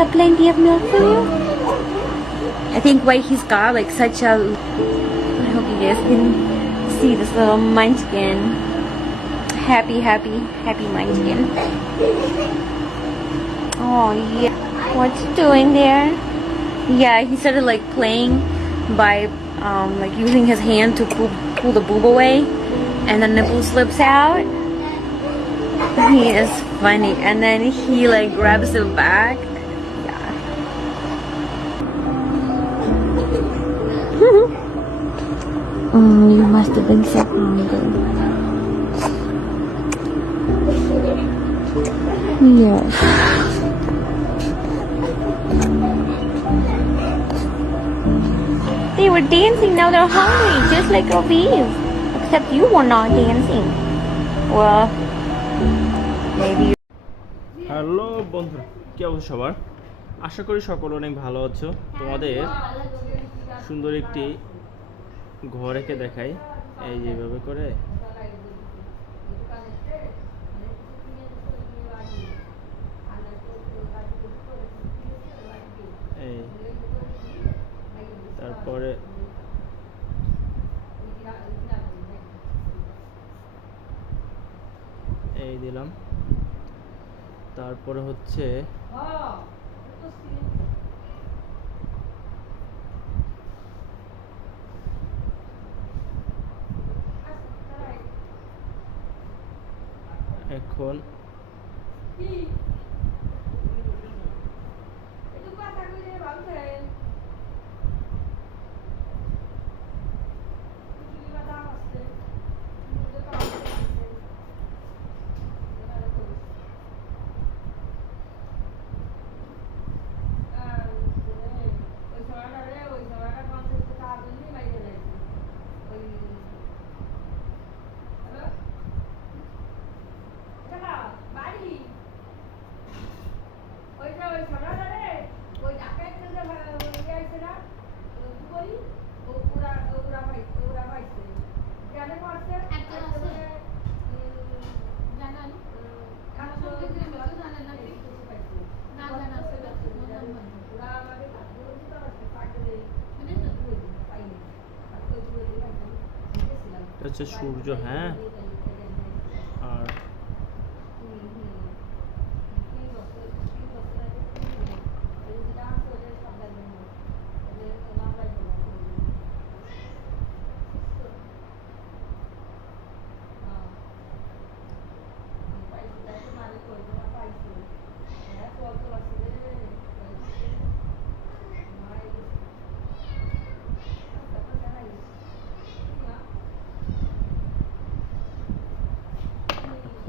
have plenty of milk for you? I think why he's got like such a... I hope you guys can see this little munchkin. Happy munchkin. Oh yeah. What's he doing there? Yeah, he started like playing by like using his hand to pull the boob away, and the nipple slips out. He is funny, and then he like grabs it back. Yeah. You must have been so hungry. Yes. They were dancing, now they're hungry, just like Aviv. Except you were not dancing. Well, maybe you... hello বন্ধুরা, কি অবস্থা সবার? আশা করি সকলে অনেক ভালো আছো। তোমাদের সুন্দর একটি ঘর এঁকে দেখাই, এই যেভাবে করে। এই তারপরে এই দিলাম, তারপরে হচ্ছে এখন হচ্ছে সূর্য, হ্যাঁ। আর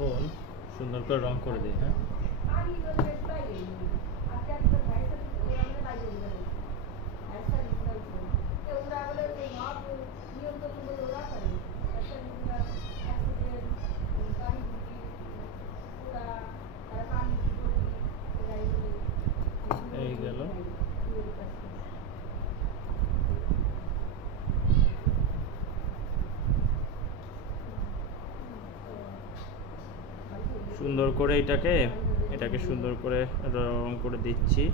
এখন সুন্দর করে রং করে দিই, হ্যাঁ। এই গেল। সুন্দর করে এটাকে সুন্দর করে রং করে দিচ্ছি,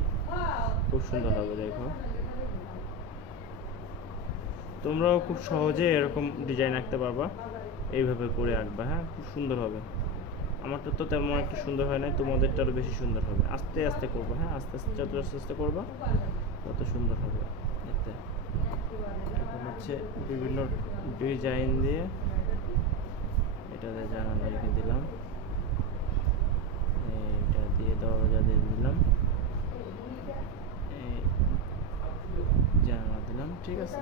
খুব সুন্দর হবে। দেখো, তোমরাও খুব সহজে এরকম ডিজাইন আঁকতে পারবা, এইভাবে করে আঁকবা, হ্যাঁ, খুব সুন্দর হবে। আমারটা তো তেমন একটা সুন্দর হয় না, তোমাদেরটা আরো বেশি সুন্দর হবে। আস্তে আস্তে করবা, হ্যাঁ, আস্তে আস্তে, যত আস্তে আস্তে করবা তত সুন্দর হবে। এতে এখন হচ্ছে বিভিন্ন ডিজাইন দিয়ে এটাতে জানালা রেখে দিলাম, এটা দিয়ে দরজা দিয়ে দিলাম, এই জানালা দিলাম, ঠিক আছে।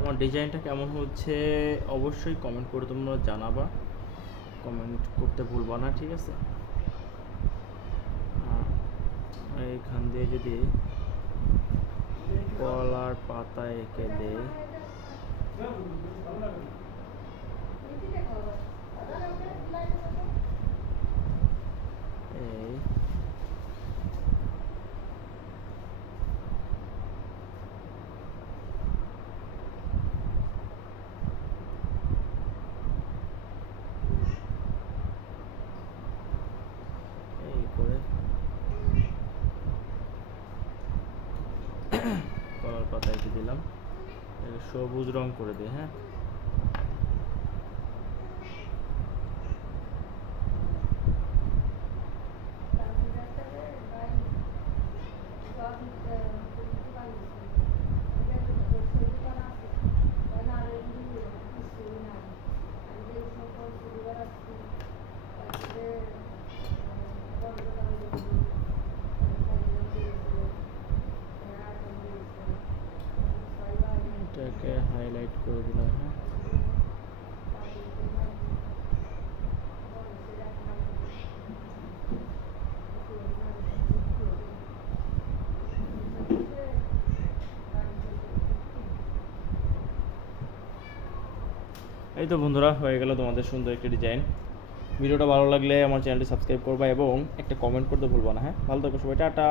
আমার ডিজাইনটা কেমন হচ্ছে অবশ্যই কমেন্ট করে তোমরা জানাবা, কমেন্ট করতে ভুলবা না, ঠিক আছে। এইখান দিয়ে যদি কলার পাতা এঁকে দেই, সবুজ রং করে দিই, হ্যাঁ। এটাকে হাইলাইট করে দিলাম, হ্যাঁ। এই তো বন্ধুরা, হয়ে গেল তোমাদের সুন্দর একটি ডিজাইন। ভিডিওটা ভালো লাগলে আমার চ্যানেলটি সাবস্ক্রাইব করবা এবং একটা কমেন্ট করতে ভুলবা না, হ্যাঁ। ভালো থাকো সবাই, টাটা।